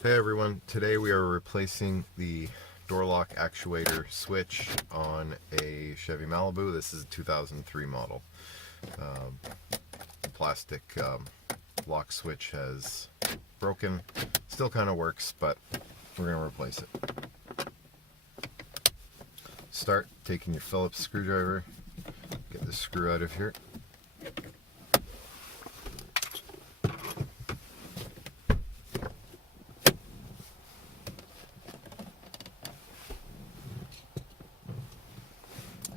Hey everyone, today we are replacing the door lock actuator switch on a Chevy Malibu. This is a 2003 model. The plastic lock switch has broken. Still kind of works, but we're going to replace it. Start taking your Phillips screwdriver, get the screw out of here.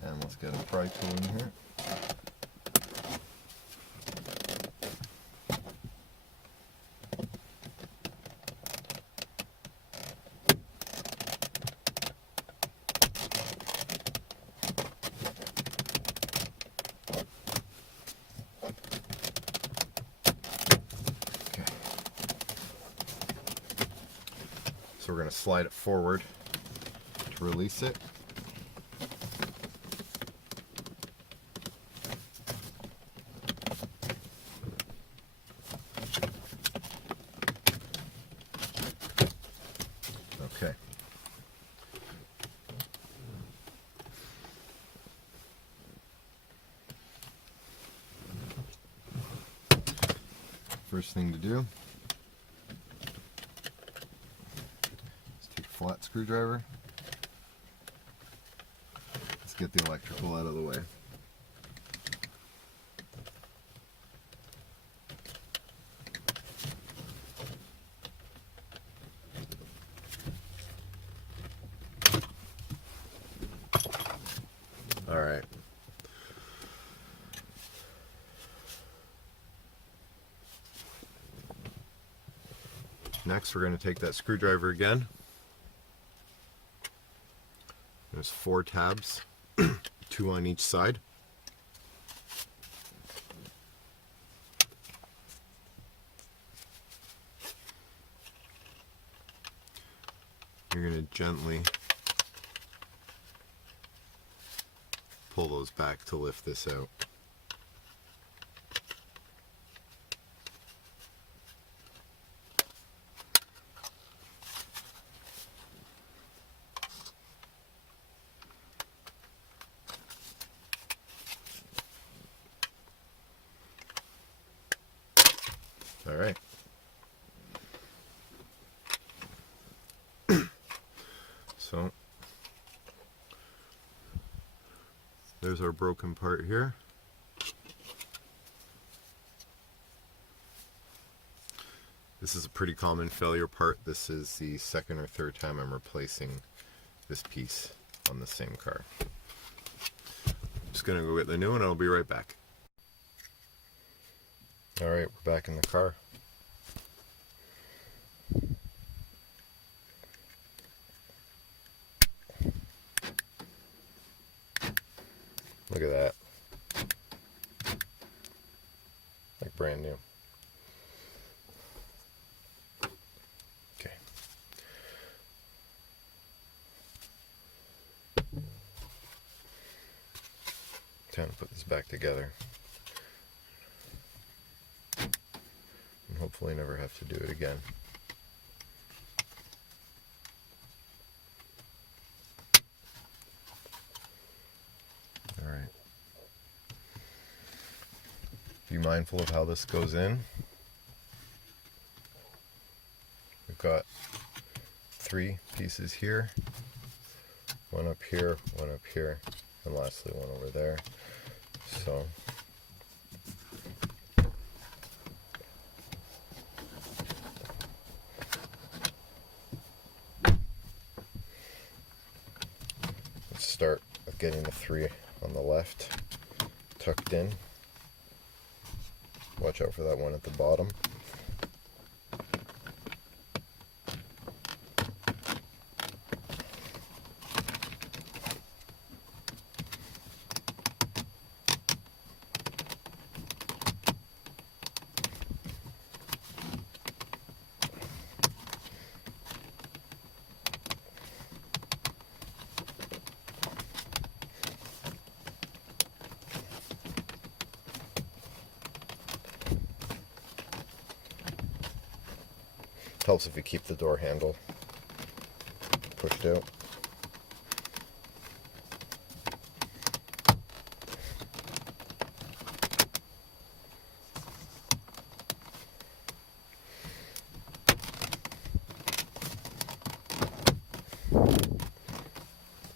And let's get a pry tool in here. Okay. So we're going to slide it forward to release it. Okay. First thing to do is take a flat screwdriver. Let's get the electrical out of the way. All right. Next, we're going to take that screwdriver again. There's 4 tabs, 2 on each side. You're going to gently pull those back to lift this out. All right. So there's our broken part here. This is a pretty common failure part. This is the second or third time I'm replacing this piece on the same car. I'm just gonna go get the new one and I'll be right back. All right, we're back in the car. Look at that. Like brand new. Okay. Time to put this back together. And hopefully never have to do it again. Alright. Be mindful of how this goes in. We've got 3 pieces here, 1 up here, 1 up here, and lastly 1 over there. So let's start with getting the 3 on the left tucked in. Watch out for that one at the bottom. Helps if you keep the door handle pushed out.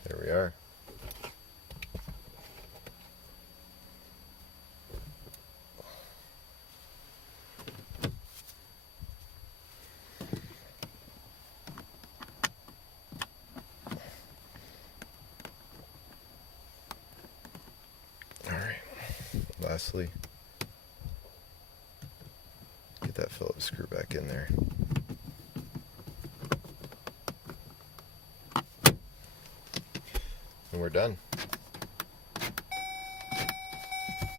There we are. Alright, lastly, get that Phillips screw back in there. And we're done.